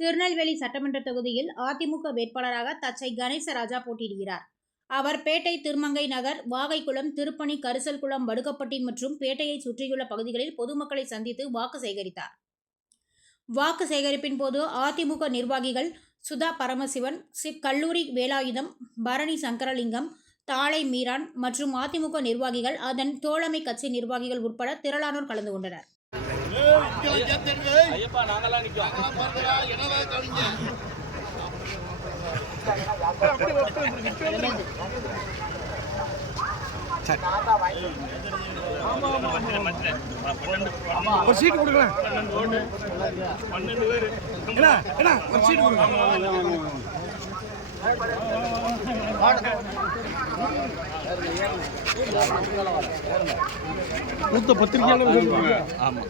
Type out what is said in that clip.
திருநெல்வேலி சட்டமன்ற தொகுதியில் அதிமுக வேட்பாளராக தச்சை கணேசராஜா போட்டியிடுகிறார். அவர் பேட்டை, திருமங்கை நகர், வாகைக்குளம், திருப்பணி, கரிசல்குளம், வடுகப்பட்டி மற்றும் பேட்டையை சுற்றியுள்ள பகுதிகளில் பொதுமக்களை சந்தித்து வாக்கு சேகரித்தார். வாக்கு சேகரிப்பின் போது அதிமுக நிர்வாகிகள் சுதா பரமசிவன், கல்லூரி வேலாயுதம், பரணி சங்கரலிங்கம், தாளை மீரான் மற்றும் அதிமுக நிர்வாகிகள், அதன் தோழமை கட்சி நிர்வாகிகள் உட்பட திரளானோர் கலந்து கொண்டனர். ஒரு சீட்டு கொடுக்கலாம். ஒரு சீட்டு கொடுக்கலாம். மூத்த பத்திரிகையாளர். ஆமா.